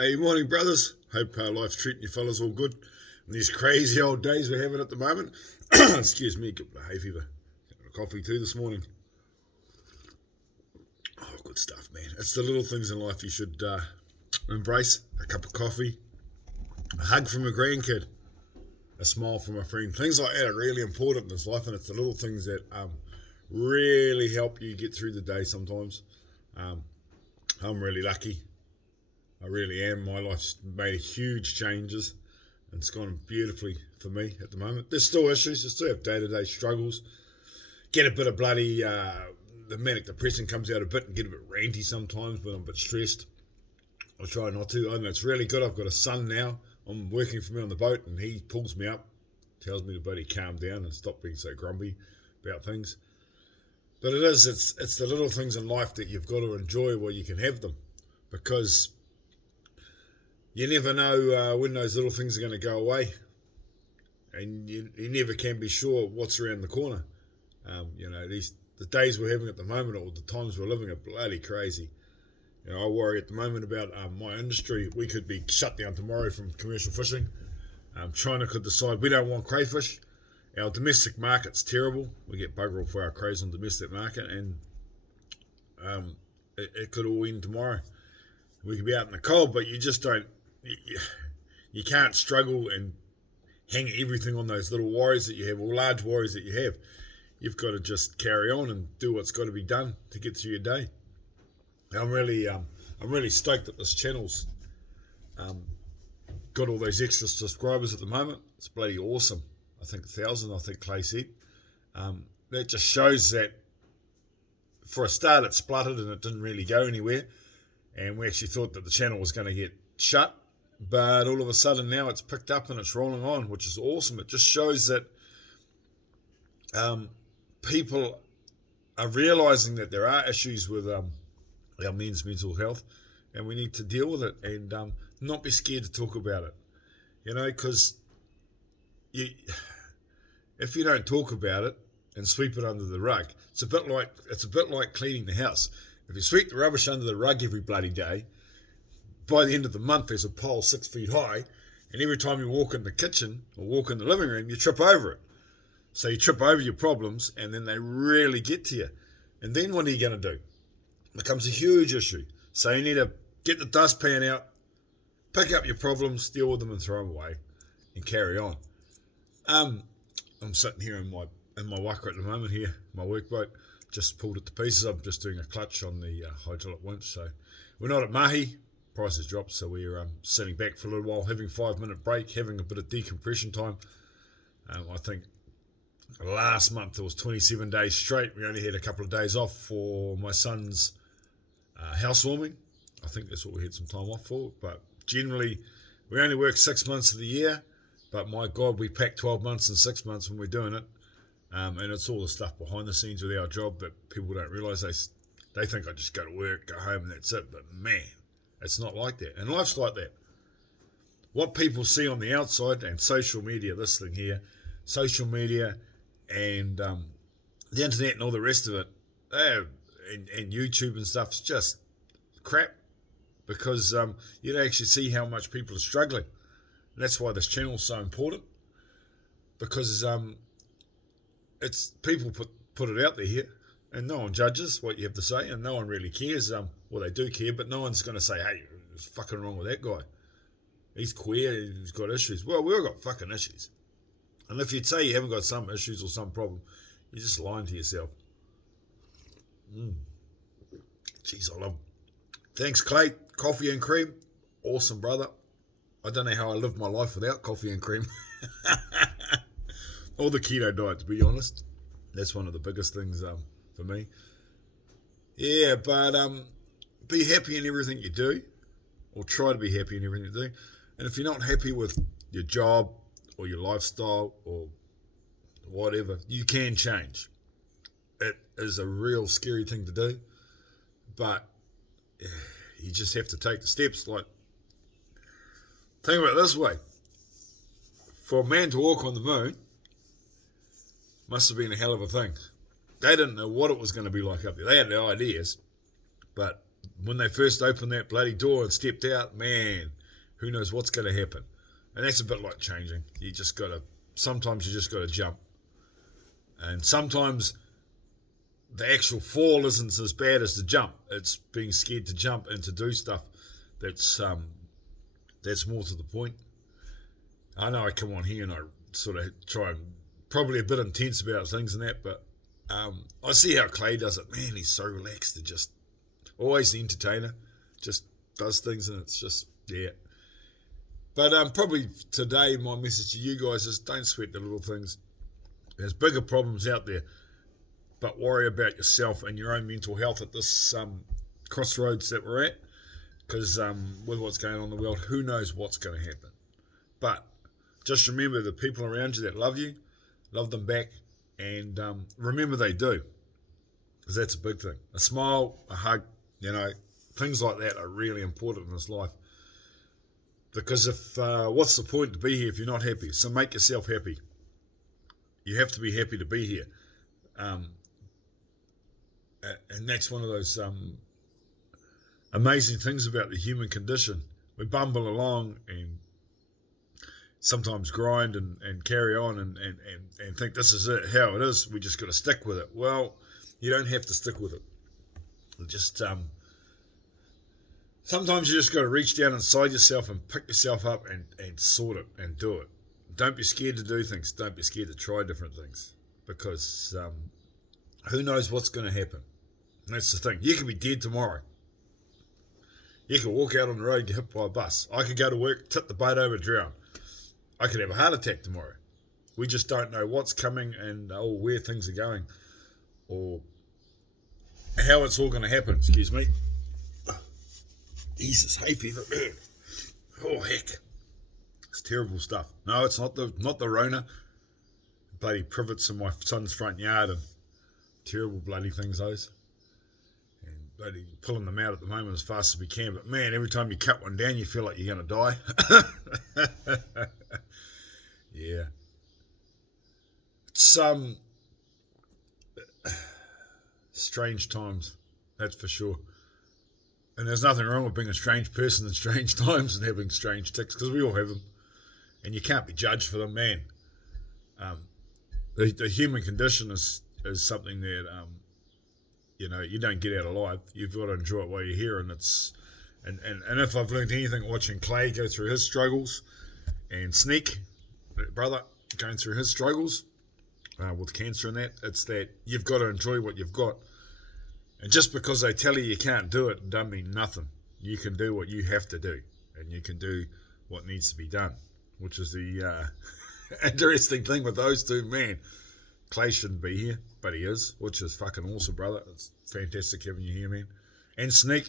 Hey, morning, brothers. Hope life's treating you fellas all good in these crazy old days we're having at the moment. Excuse me, got a hay fever. Got a coffee too this morning. Oh, good stuff, man. It's the little things in life you should embrace. A cup of coffee, a hug from a grandkid, a smile from a friend. Things like that are really important in this life, and it's the little things that really help you get through the day sometimes. I'm really lucky. I really am. My life's made huge changes and it's gone beautifully for me at the moment. There's still issues. I still have day-to-day struggles. Get a bit of bloody, the manic depression comes out a bit and get a bit ranty sometimes when I'm a bit stressed. I try not to. I know it's really good. I've got a son now. I'm working for me on the boat and he pulls me up, tells me to bloody calm down and stop being so grumpy about things. But it's the little things in life that you've got to enjoy while you can have them, because you never know when those little things are going to go away, and you never can be sure what's around the corner. The days we're having at the moment, or the times we're living, are bloody crazy. I worry at the moment about my industry. We could be shut down tomorrow from commercial fishing. China could decide we don't want crayfish. Our domestic market's terrible. We get bugger all for our crays on domestic market, and it could all end tomorrow. We could be out in the cold, but you just don't. You can't struggle and hang everything on those little worries that you have, or large worries that you have. You've got to just carry on and do what's got to be done to get through your day. I'm really stoked that this channel's got all those extra subscribers at the moment. It's bloody awesome. I think 1,000. I think Clay said. That just shows that for a start it spluttered and it didn't really go anywhere, and we actually thought that the channel was going to get shut. But all of a sudden now it's picked up and it's rolling on, which is awesome. It just shows that people are realising that there are issues with our men's mental health, and we need to deal with it and not be scared to talk about it. Because if you don't talk about it and sweep it under the rug, it's a bit like cleaning the house. If you sweep the rubbish under the rug every bloody day, by the end of the month there's a pile 6 feet high, and every time you walk in the kitchen or walk in the living room you trip over it. So you trip over your problems and then they really get to you. And then what are you going to do? It becomes a huge issue. So you need to get the dustpan out, pick up your problems, deal with them and throw them away and carry on. I'm sitting here in my waka at the moment here, my workboat. Just pulled it to pieces. I'm just doing a clutch on the hydraulic winch. So we're not at mahi. Prices dropped, so we're sitting back for a little while, having a 5-minute break, having a bit of decompression time. I think last month it was 27 days straight. We only had a couple of days off for my son's housewarming. I think that's what we had some time off for. But generally, we only work 6 months of the year. But my God, we pack 12 months and 6 months when we're doing it. And it's all the stuff behind the scenes with our job that people don't realise. They think I just go to work, go home, and that's it. But man, it's not like that. And life's like that. What people see on the outside, and social media, this thing here, social media and the internet and all the rest of it, and YouTube and stuff, it's just crap, because you don't actually see how much people are struggling. And that's why this channel is so important, because it's people put it out there here, and no one judges what you have to say, and no one really cares. Well, they do care, but no one's going to say, hey, what's fucking wrong with that guy? He's queer, he's got issues. Well, we've all got fucking issues. And if you'd say you haven't got some issues or some problem, you're just lying to yourself. Jeez, I love it. Thanks, Clay. Coffee and cream. Awesome, brother. I don't know how I lived my life without coffee and cream. Or the keto diet, to be honest. That's one of the biggest things for me. Yeah, but be happy in everything you do, or try to be happy in everything you do. And if you're not happy with your job or your lifestyle or whatever, you can change. It is a real scary thing to do, but you just have to take the steps. Like, think about it this way. For a man to walk on the moon must have been a hell of a thing. They didn't know what it was going to be like up there. They had no ideas, but when they first opened that bloody door and stepped out, man, who knows what's going to happen. And that's a bit like changing. Sometimes you just got to jump. And sometimes the actual fall isn't as bad as the jump. It's being scared to jump and to do stuff that's more to the point. I know I come on here and I sort of try and probably a bit intense about things and that, but I see how Clay does it. Man, he's so relaxed and just always the entertainer. Just does things and it's just, yeah. But probably today my message to you guys is don't sweat the little things. There's bigger problems out there, but worry about yourself and your own mental health at this crossroads that we're at, because with what's going on in the world, who knows what's going to happen. But just remember the people around you that love you, love them back, and remember they do, because that's a big thing. A smile, a hug, things like that are really important in this life. Because if what's the point to be here if you're not happy? So make yourself happy. You have to be happy to be here. And that's one of those amazing things about the human condition. We bumble along and sometimes grind and carry on and think this is it, how it is. We just got to stick with it. Well, you don't have to stick with it. Just sometimes you just got to reach down inside yourself and pick yourself up and sort it and do it. Don't be scared to do things. Don't be scared to try different things, because who knows what's going to happen. And that's the thing. You could be dead tomorrow. You could walk out on the road and get hit by a bus. I could go to work, tip the boat over, drown. I could have a heart attack tomorrow. We just don't know what's coming and where things are going or how it's all going to happen. Excuse me. Jesus, hay fever. Oh, heck. It's terrible stuff. No, it's not the Rona. Bloody privets in my son's front yard and terrible bloody things, those. And bloody pulling them out at the moment as fast as we can. But man, every time you cut one down, you feel like you're going to die. Yeah. It's strange times, that's for sure. And there's nothing wrong with being a strange person in strange times and having strange tics, because we all have them. And you can't be judged for them, man. The human condition is something that, you don't get out alive. You've got to enjoy it while you're here. And and if I've learned anything watching Clay go through his struggles and Sneak, brother, going through his struggles with cancer and that, it's that you've got to enjoy what you've got. And just because they tell you can't do it doesn't mean nothing. You can do what you have to do, and you can do what needs to be done, which is the interesting thing with those two. Man, Clay shouldn't be here, but he is, which is fucking awesome, brother. It's fantastic having you here, man. And Sneak,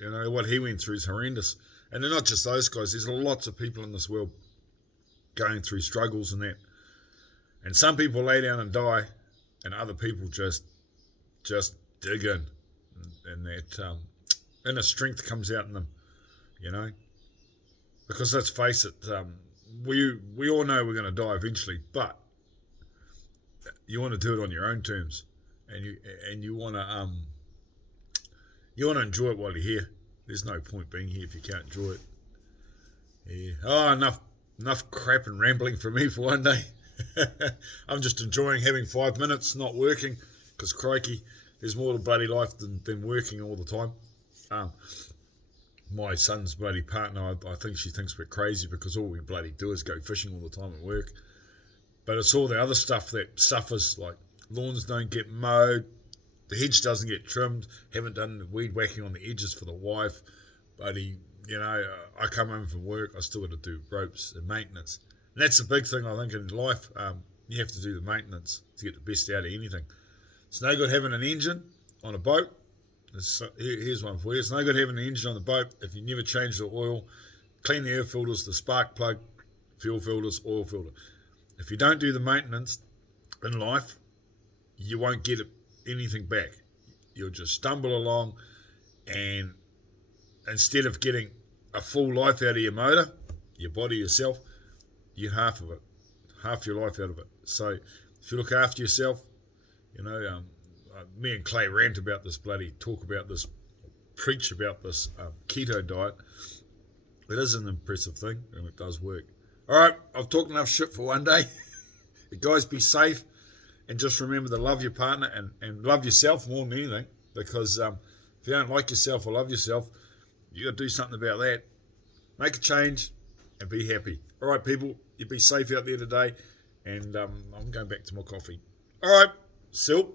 what he went through is horrendous. And they're not just those guys. There's lots of people in this world going through struggles and that. And some people lay down and die, and other people just dig in, and that inner strength comes out in them, because let's face it, we all know we're going to die eventually, but you want to do it on your own terms, and you want to enjoy it while you're here. There's no point being here if you can't enjoy it. Yeah. Oh, enough crap and rambling for me for one day. I'm just enjoying having 5 minutes not working, because crikey, there's more to bloody life than working all the time. My son's bloody partner, I think she thinks we're crazy because all we bloody do is go fishing all the time at work. But it's all the other stuff that suffers, like lawns don't get mowed, the hedge doesn't get trimmed, haven't done the weed whacking on the edges for the wife. Bloody, I come home from work, I still got to do ropes and maintenance. And that's the big thing, I think, in life. You have to do the maintenance to get the best out of anything. It's no good having an engine on a boat. Here's one for you. It's no good having an engine on the boat if you never change the oil, clean the air filters, the spark plug, fuel filters, oil filter. If you don't do the maintenance in life, you won't get anything back. You'll just stumble along, and instead of getting a full life out of your motor, your body, yourself, you get half of it, half your life out of it. So if you look after yourself, me and Clay talk about this preach about this keto diet. It is an impressive thing, and it does work. All right, I've talked enough shit for one day. Guys, be safe, and just remember to love your partner and love yourself more than anything, because if you don't like yourself or love yourself, you got to do something about that. Make a change and be happy. All right, people, you be safe out there today, and I'm going back to my coffee. All right, Sil.